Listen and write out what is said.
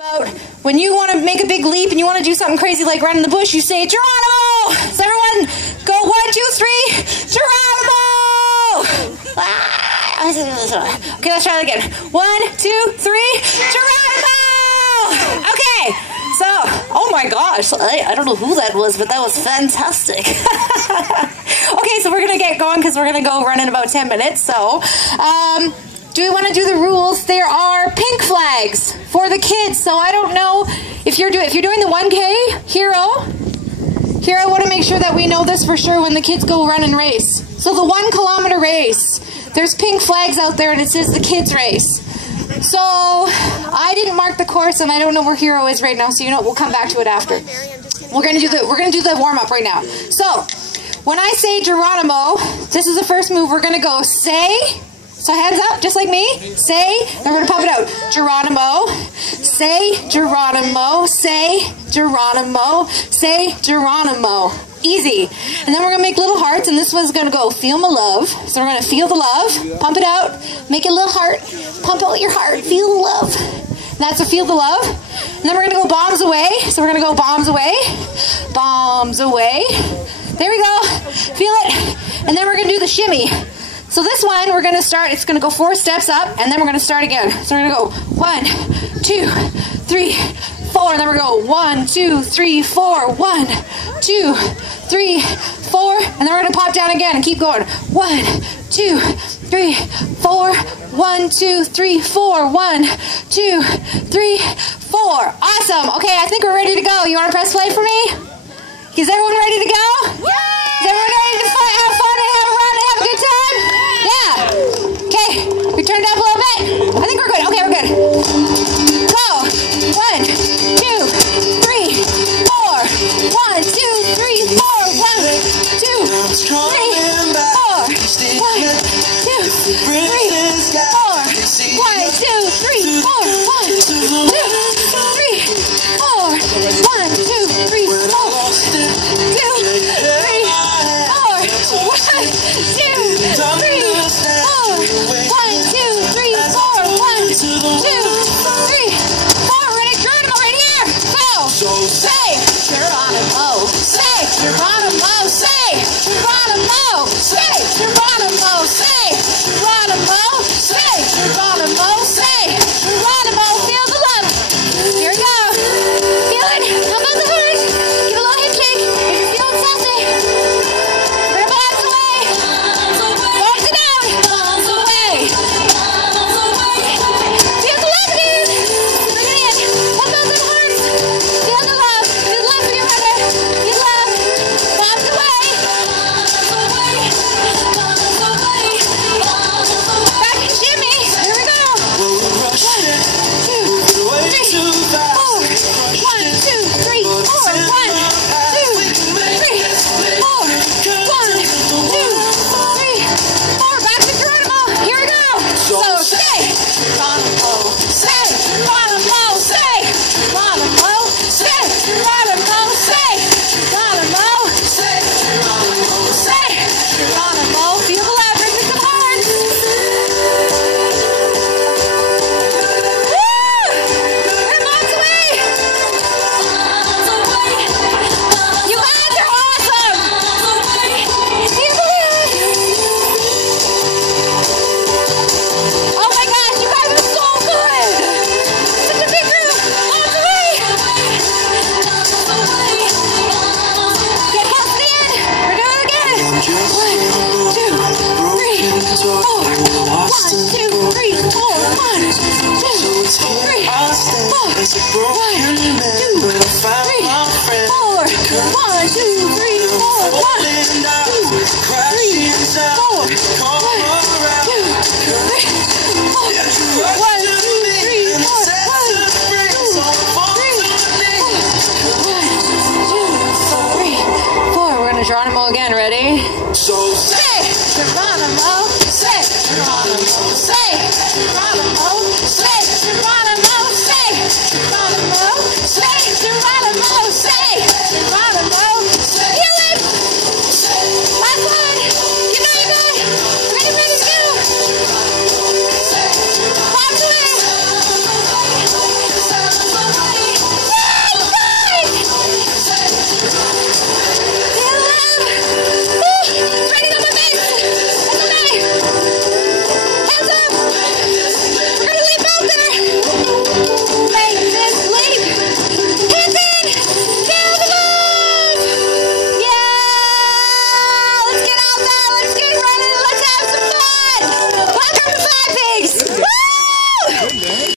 About when you want to make a big leap and you want to do something crazy like run in the bush, you say Geronimo! So everyone go 1, 2, 3, Geronimo! Okay, let's try that again. 1, 2, 3, Geronimo! Okay, so, oh my gosh, I don't know who that was, but that was fantastic. Okay, so we're going to get going because we're going to go run in about 10 minutes. So, do we want to do the rules? There are pink flags for the kids, so I don't know if you're doing the 1K, Hero, I want to make sure that we know this for sure when the kids go run and race. So the 1 kilometer race, there's pink flags out there and it says the kids race. So I didn't mark the course and I don't know where Hero is right now, so you know we'll come back to it after. We're gonna do the warm up right now. So when I say Geronimo, this is the first move. We're gonna go say. So hands up, just like me. Say, and we're going to pop it out. Geronimo. Say, Geronimo. Say, Geronimo. Say, Geronimo. Easy. And then we're going to make little hearts, and this one's going to go, feel my love. So we're going to feel the love. Pump it out. Make a little heart. Pump out your heart. Feel the love. And that's a feel the love. And then we're going to go bombs away. So we're going to go bombs away. Bombs away. There we go. Feel it. And then we're going to do the shimmy. So this one, we're going to start, it's going to go 4 steps up, and then we're going to start again. So we're going to go 1, 2, 3, 4, and then we're going to go 1, 2, 3, 4, 1, 2, 3, 4, and then we're going to pop down again and keep going. 1, 2, 3, 4, 1, 2, 3, 4, 1, 2, 3, 4. Awesome. Okay, I think we're ready to go. You want to press play for me? Is everyone ready to go? Is everyone ready to have fun and have a run and have a good time? Yeah. Okay, we turned up a little bit. I think we're good. Okay, we're good. Go. 1, 2, 3, 4. 1, 2, 3, 4. 1, 2, 3, 4. 1, 2, 3, 4. 1, 2, 3, 4. 1, 2, 3, 4. 1, 2, 3, 4. 4. We're going to Geronimo again. Ready? So say Geronimo.